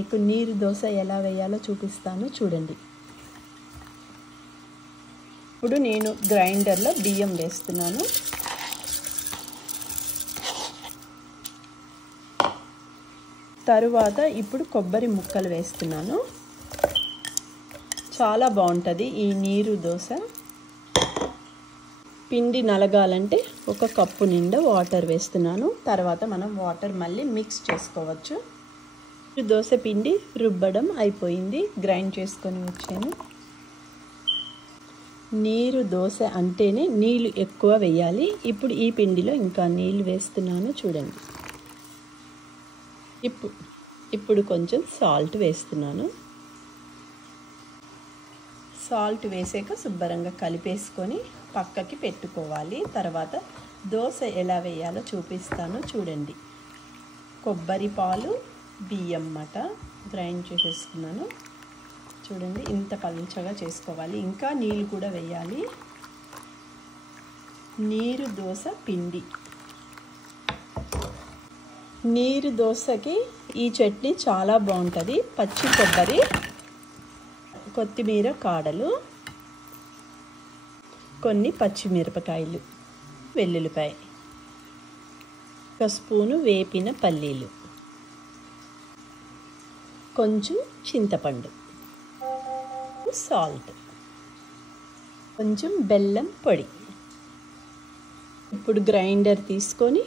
మీకు నీరు దోశ ఎలా వేయాలో చూపిస్తాను చూడండి. ఇప్పుడు నేను గ్రైండర్లో బియ్యం వేస్తున్నాను. తరువాత ఇప్పుడు కొబ్బరి ముక్కలు వేస్తున్నాను. చాలా బాగుంటుంది ఈ నీరు దోశ. పిండి నలగాలంటే ఒక కప్పు నిండా వాటర్ వేస్తున్నాను. తర్వాత మనం వాటర్ మళ్ళీ మిక్స్ చేసుకోవచ్చు. దోశ పిండి రుబ్బడం అయిపోయింది, గ్రైండ్ చేసుకొని వచ్చాను. నీరు దోశ అంటేనే నీళ్ళు ఎక్కువ వేయాలి. ఇప్పుడు ఈ పిండిలో ఇంకా నీళ్ళు వేస్తున్నాను చూడండి. ఇప్పుడు కొంచెం సాల్ట్ వేస్తున్నాను. సాల్ట్ వేసాక శుభ్రంగా కలిపేసుకొని పక్కకి పెట్టుకోవాలి. తర్వాత దోశ ఎలా వేయాలో చూపిస్తాను చూడండి. కొబ్బరి పాలు, బియ్యం మాట గ్రైండ్ చేసేసుకున్నాను చూడండి. ఇంత పలుచగా చేసుకోవాలి. ఇంకా నీళ్ళు కూడా వేయాలి. నీరు దోశ పిండి. నీరు దోశకి ఈ చట్నీ చాలా బాగుంటుంది. పచ్చి కొబ్బరి, కొత్తిమీర కాడలు, కొన్ని పచ్చిమిరపకాయలు, వెల్లుల్లిపాయ, ఒక స్పూను వేపిన పల్లీలు, కొంచెం చింతపండు, సాల్ట్, కొంచెం బెల్లం పొడి. ఇప్పుడు గ్రైండర్ తీసుకొని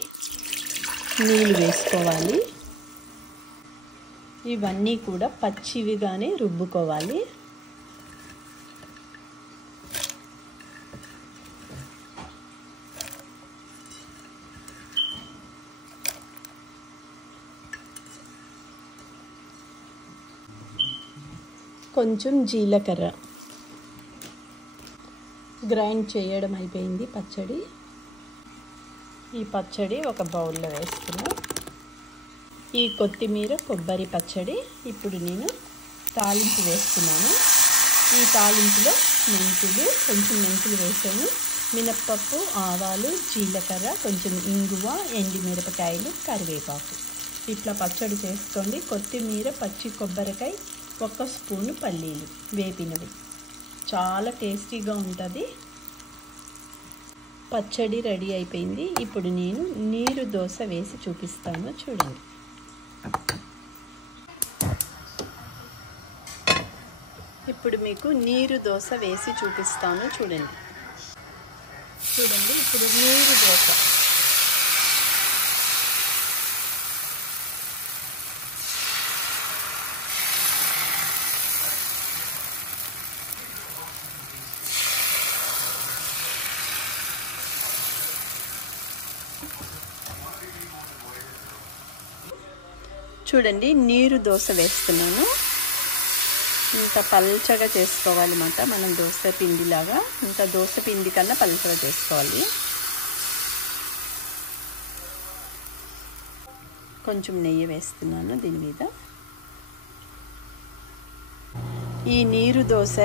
నీళ్ళు వేసుకోవాలి. ఇవన్నీ కూడా పచ్చివిగానే రుబ్బుకోవాలి. కొంచెం జీలకర్ర. గ్రైండ్ చేయడం అయిపోయింది పచ్చడి. ఈ పచ్చడి ఒక బౌల్లో వేసుకున్నాను. ఈ కొత్తిమీర కొబ్బరి పచ్చడి ఇప్పుడు నేను తాలింపు వేస్తున్నాను. ఈ తాలింపులో కొంచెం మెంతులు వేసాను, మినప్పప్పు, ఆవాలు, జీలకర్ర, కొంచెం ఇంగువ, ఎండుమిరపకాయలు, కరివేపాకు. ఇట్లా పచ్చడి చేసుకోండి. కొత్తిమీర, పచ్చి కొబ్బరికాయ, ఒక స్పూను పల్లీలు వేపినవి. చాలా టేస్టీగా ఉంటుంది. పచ్చడి రెడీ అయిపోయింది. ఇప్పుడు నేను నీరు దోశ వేసి చూపిస్తాను చూడండి. ఇప్పుడు మీకు నీరు దోశ వేసి చూపిస్తాను చూడండి. ఇప్పుడు నీరు దోశ. చూడండి, నీరు దోశ వేస్తున్నాను. ఇంత పల్చగా చేసుకోవాలన్నమాట. మనం దోశ పిండిలాగా, ఇంత దోశ పిండి కన్నా పల్చగా చేసుకోవాలి. కొంచెం నెయ్యి వేస్తున్నాను దీని మీద. ఈ నీరు దోశ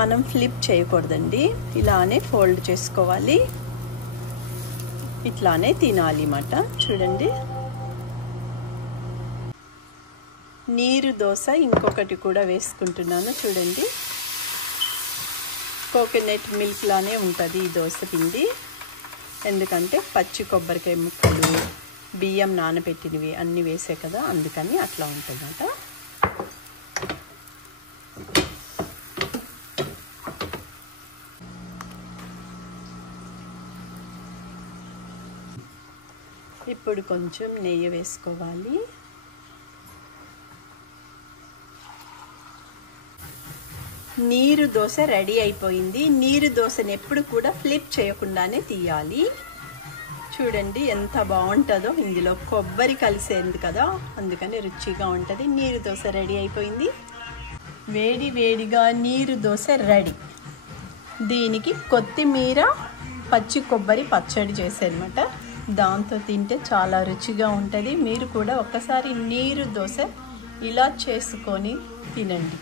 మనం ఫ్లిప్ చేయకూడదండి, ఇలానే ఫోల్డ్ చేసుకోవాలి. ఇట్లానే తినాలి అన్నమాట. చూడండి, నీరు దోశ ఇంకొకటి కూడా వేసుకుంటున్నాను చూడండి. కోకోనట్ మిల్క్ లానే ఉంటుంది ఈ దోశ పిండి. ఎందుకంటే పచ్చి కొబ్బరికాయ ముక్కలు, బియ్యం నానబెట్టినవి అన్నీ వేసే కదా, అందుకని అట్లా ఉంటుందన్నమాట. ఇప్పుడు కొంచెం నెయ్యి వేసుకోవాలి. నీరు దోశ రెడీ అయిపోయింది. నీరు దోశని ఎప్పుడు కూడా ఫ్లిప్ చేయకుండానే తీయాలి. చూడండి ఎంత బాగుంటుందో. ఇందులో కొబ్బరి కలిసేది కదా, అందుకని రుచిగా ఉంటుంది. నీరు దోశ రెడీ అయిపోయింది. వేడి వేడిగా నీరు దోశ రెడీ. దీనికి కొత్తిమీర, పచ్చి కొబ్బరి పచ్చడి చేసేదన్నమాట. దాంతో తింటే చాలా రుచిగా ఉంటుంది. మీరు కూడా ఒక్కసారి నీరు దోశ ఇలా చేసుకొని తినండి.